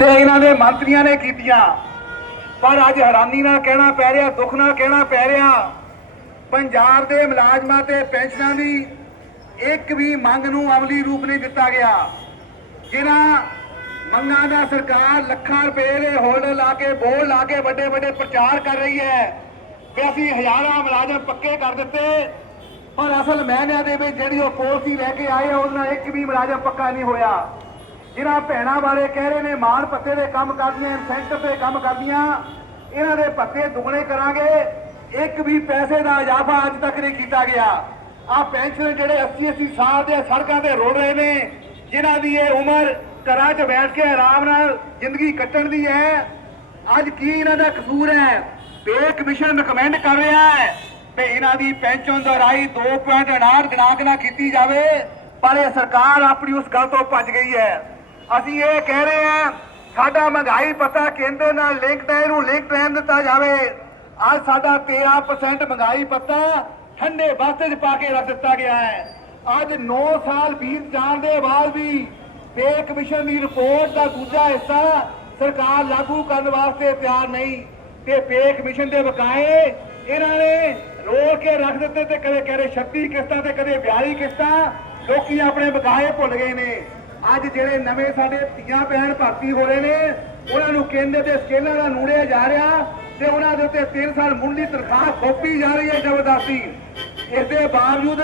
ਤੇ ਇਹਨਾਂ ਦੇ ਮੰਤਰੀਆਂ ਨੇ ਕੀਤੀਆਂ। ਪਰ ਅੱਜ ਹੈਰਾਨੀ ਨਾਲ ਕਹਿਣਾ ਪੈ ਰਿਹਾ ਦੁੱਖ ਨਾਲ ਕਹਿਣਾ ਪੈ ਰਿਹਾ ਪੰਜਾਬ ਦੇ ਮੁਲਾਜ਼ਮਾਂ ਤੇ ਪੈਨਸ਼ਨਾਂ ਦੀ ਇੱਕ ਵੀ ਮੰਗ ਨੂੰ ਅਮਲੀ ਰੂਪ ਨਹੀਂ ਦਿੱਤਾ ਗਿਆ। ਜਿਨ੍ਹਾਂ ਮੰਗਾਂ ਦਾ ਸਰਕਾਰ ਲੱਖਾਂ ਰੁਪਏ ਦੇ ਹੋਲਡ ਲਾ ਕੇ ਬੋਲ ਲਾ ਕੇ ਵੱਡੇ ਵੱਡੇ ਪ੍ਰਚਾਰ ਕਰ ਰਹੀ ਹੈ ਕਿ ਅਸੀਂ ਹਜ਼ਾਰਾਂ ਮੁਲਾਜ਼ਮ ਪੱਕੇ ਕਰ ਦਿੱਤੇ। ਪਰ ਅਸਲ ਮਹਿਨਿਆਂ ਦੇ ਵਿੱਚ ਜਿਹੜੀ ਉਹ ਕੋਰਸੀ ਲੈ ਕੇ ਆਏ ਆ, ਨਾਲ ਇੱਕ ਵੀ ਮੁਲਾਜ਼ਮ ਪੱਕਾ ਨਹੀਂ ਹੋਇਆ। ਜਿਨ੍ਹਾਂ ਭੈਣਾਂ ਬਾਰੇ ਕਹਿ ਰਹੇ ਨੇ, ਮਾਣ ਪੱਤੇ ਦੇ ਕੰਮ ਕਰਦੀਆਂ ਇਨਸੈਂਟਿਵ ਤੇ ਕੰਮ ਕਰਦੀਆਂ, ਇਹਨਾਂ ਦੇ ਪੱਤੇ ਦੁੱਗਣੇ ਕਰਾਂਗੇ। ਇੱਕ ਵੀ ਪੈਸੇ ਦਾ ਇਜ਼ਾਫਾ ਅੱਜ ਤੱਕ ਨਹੀਂ ਕੀਤਾ ਗਿਆ। ਆ ਪੈਨਸ਼ਨ ਜਿਹੜੇ 80 80 ਸਾਲ ਦੇ ਸੜਕਾਂ ਤੇ ਰੋੜ ਰਹੇ ਨੇ, ਜਿਨ੍ਹਾਂ ਦੀ ਇਹ ਉਮਰ ਘਰਾਂ 'ਚ ਬੈਠ ਕੇ ਆਰਾਮ ਨਾਲ ਜ਼ਿੰਦਗੀ ਕੱਟਣ ਦੀ ਹੈ। ਅੱਜ ਕੀ ਇਹਨਾਂ ਦਾ ਕਸੂਰ ਹੈ? ਪੇ ਕਮਿਸ਼ਨ ਰეკਮੈਂਡ ਕਰ ਰਿਹਾ ਹੈ ਤੇ ਇਹਨਾਂ ਦੀ ਪੈਨਸ਼ਨ ਦਾ ਰਾਈ 2.8 ਗਣਾਕ ਨਾ ਕੀਤੀ ਜਾਵੇ, ਪਰ ਇਹ ਸਰਕਾਰ ਆਪਣੀ ਉਸ ਗੱਲ ਤੋਂ ਭੱਜ ਗਈ ਹੈ। ਅਸੀਂ ਇਹ ਕਹਿ ਰਹੇ ਹਾਂ, ਸਾਡਾ ਮਹਿੰਗਾਈ ਪਤਾ ਕੇਂਦਰ ਨਾਲ ਲਿੰਕਡ ਹੈ, ਇਹਨੂੰ ਲਿੰਕ ਰਹਿਣ ਦਿੱਤਾ ਜਾਵੇ। ਅੱਜ ਸਾਡਾ 13% ਮਹਿੰਗਾਈ ਪਤਾ ਠੰਡੇ ਬਾਸਤੇ 'ਚ ਪਾ ਕੇ ਰੱਖ ਦਿੱਤਾ ਗਿਆ ਹੈ। ਅੱਜ 9 ਸਾਲ ਬੀਤ ਜਾਣ ਦੇ ਬਾਅਦ ਵੀ ਪੇ ਕਮਿਸ਼ਨ ਦੀ ਰਿਪੋਰਟ ਦਾ ਦੂਜਾ ਹਿੱਸਾ ਸਰਕਾਰ ਲਾਗੂ ਕਰਨ ਵਾਸਤੇ ਤਿਆਰ ਨਹੀਂ। ਤੇ ਪੇ ਕਮਿਸ਼ਨ ਦੇ ਬਕਾਏ ਇਹਨਾਂ ਨੇ ਰੋਲ ਕੇ ਰੱਖ ਦਿੱਤੇ ਤੇ ਕਦੇ ਕਹਦੇ 36 ਕਿਸ਼ਤਾਂ ਤੇ ਕਦੇ 42 ਕਿਸ਼ਤਾਂ। ਲੋਕੀ ਆਪਣੇ ਬਕਾਏ ਭੁੱਲ ਗਏ ਨੇ। ਅੱਜ ਜਿਹੜੇ ਨਵੇਂ ਸਾਡੇ ਧੀਆਂ ਭੈਣ ਭਰਤੀ ਹੋ ਰਹੇ ਨੇ, ਉਹਨਾਂ ਨੂੰ ਕੇਂਦਰ ਦੇ ਸਕੇਲਾਂ ਦਾ ਨੂੜਿਆ ਜਾ ਰਿਹਾ ਤੇ ਉਹਨਾਂ ਦੇ ਉੱਤੇ 3 ਸਾਲ ਮੁੱਢਲੀ ਤਨਖਾਹ ਥੋਪੀ ਜਾ ਰਹੀ ਹੈ ਜ਼ਬਰਦਸਤੀ। ਇਸ ਦੇ ਬਾਵਜੂਦ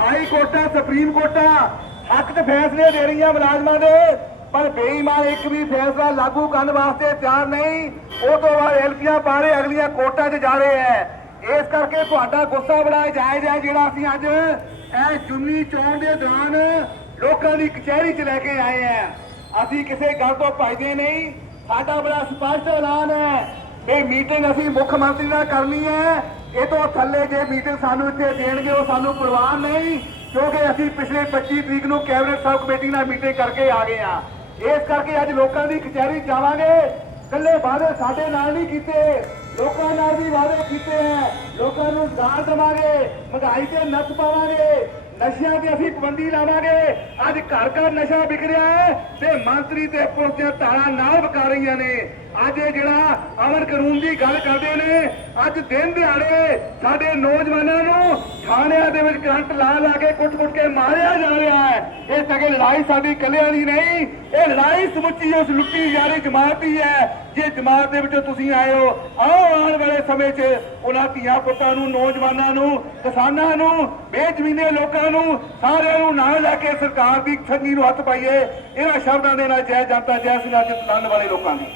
ਹਾਈ ਕੋਰਟਾਂ, ਸੁਪਰੀਮ ਕੋਰਟਾਂ ਹੱਕ ਤੇ ਫੈਸਲੇ ਦੇ ਰਹੀਆਂ ਮੁਲਾਜ਼ਮਾਂ ਦੇ, ਪਰ ਬੇਈਮਾਨ ਇੱਕ ਵੀ ਫੈਸਲਾ ਲਾਗੂ ਕਰਨ ਵਾਸਤੇ ਤਿਆਰ ਨਹੀਂ। ਉਹ ਤੋਂ ਬਾਅਦ ਐਲਪੀਆਂ ਪਾ ਅਗਲੀਆਂ ਕੋਰਟਾਂ 'ਚ ਜਾ ਰਹੇ ਹੈ। ਇਸ ਕਰਕੇ ਤੁਹਾਡਾ ਗੁੱਸਾ ਬੜਾ ਜਾਇਜ਼ ਹੈ ਜਿਹੜਾ ਅਸੀਂ ਅੱਜ ਇਹ ਜੁਨੀ ਚੋਣ ਦੇ ਦੌਰਾਨ ਲੋਕਾਂ ਦੀ ਕਚਹਿਰੀ 'ਚ ਲੈ ਕੇ ਆਏ ਆ। ਅਸੀਂ ਕਿਸੇ ਗੱਲ ਤੋਂ ਭੱਜਦੇ ਨਹੀਂ। ਸਾਡਾ ਬੜਾ ਸਪਸ਼ਟ ਐਲਾਨ ਹੈ ਇਹ ਮੀਟਿੰਗ ਅਸੀਂ ਮੁੱਖ ਮੰਤਰੀ ਨਾਲ ਕਰਨੀ ਹੈ। ਇਹ ਤੋਂ ਥੱਲੇ ਜੇ ਮੀਟਿੰਗ ਸਾਨੂੰ ਇੱਥੇ ਦੇਣਗੇ, ਉਹ ਸਾਨੂੰ ਪਰਵਾਹ ਨਹੀਂ, ਕਿਉਂਕਿ ਅਸੀਂ ਪਿਛਲੇ 25 ਤਰੀਕ ਨੂੰ ਕੈਬਨਿਟ ਸਬ ਕਮੇਟੀ ਨਾਲ ਮੀਟਿੰਗ ਕਰਕੇ ਆ ਗਏ ਆ ਇਸ ਕਰਕੇ ਅੱਜ ਲੋਕਾਂ ਦੀ ਕਚਹਿਰੀ ਜਾਵਾਂਗੇ। ਕੱਲੇ ਵਾਅਦੇ ਸਾਡੇ ਨਾਲ ਨਹੀਂ ਕੀਤੇ। ਲੋਕਾਂ ਨਾਲ ਵੀ ਵਾਅਦੇ ਕੀਤੇ ਹੈ। ਲੋਕਾਂ ਨੂੰ ਦਾਲ ਦੇਵਾਂਗੇ, ਮਹਿੰਗਾਈ ਤੇ ਨੱਥ ਪਾਵਾਂਗੇ। ਨਸ਼ਿਆਂ ਤੇ ਅਸੀਂ ਪਾਬੰਦੀ ਲਾਵਾਂਗੇ। ਅੱਜ ਘਰ ਘਰ ਨਸ਼ਾ ਵਿਕ ਰਿਹਾ ਹੈ ਤੇ ਮੰਤਰੀ ਤੇ ਪੁਲਿਸ ਦੀਆਂ ਧਾਰਾਂ ਨਾਲ ਵਿਕਾ ਰਹੀਆਂ ਨੇ। ਅੱਜ ਇਹ ਜਿਹੜਾ ਅਮਰ ਕਾਨੂੰਨ ਦੀ ਗੱਲ ਕਰਦੇ ਨੇ, ਅੱਜ ਦਿਨ ਦਿਹਾੜੇ ਸਾਡੇ ਨੌਜਵਾਨਾਂ ਨੂੰ ਥਾਣਿਆਂ ਦੇ ਵਿੱਚ ਕਰੰਟ ਲਾ ਲਾ ਕੇ ਕੁੱਟ-ਕੁੱਟ ਕੇ ਮਾਰਿਆ ਜਾ ਰਿਹਾ ਹੈ। ਇਹ ਸਗੇ ਲੜਾਈ ਸਾਡੀ ਇਕੱਲਿਆਂ ਦੀ ਨਹੀਂ, ਇਹ ਲੜਾਈ ਸਮੁੱਚੀ ਉਸ ਲੁੱਟੀ ਯਾਰੀ ਜਮਾਤ ਦੀ ਹੈ। ਜੇ ਜਮਾਤ ਦੇ ਵਿੱਚੋਂ ਤੁਸੀਂ ਆਏ ਹੋ ਆਓ ਆਉਣ ਵਾਲੇ ਸਮੇਂ 'ਚ ਉਹਨਾਂ ਧੀਆਂ ਪੁੱਤਾਂ ਨੂੰ, ਨੌਜਵਾਨਾਂ ਨੂੰ, ਕਿਸਾਨਾਂ ਨੂੰ, ਬੇਜ਼ਮੀਨੇ ਲੋਕਾਂ ਨੂੰ, ਸਾਰਿਆਂ ਨੂੰ ਨਾਲ ਲੈ ਕੇ ਸਰਕਾਰ ਦੀ ਠੱਗੀ ਨੂੰ ਹੱਥ ਪਾਈਏ। ਇਹਨਾਂ ਸ਼ਬਦਾਂ ਦੇ ਨਾਲ ਜੈ ਜਨਤਾ, ਜੈ ਸਿੰਘਾਂ ਲੜਨ ਵਾਲੇ ਲੋਕਾਂ ਦੀ।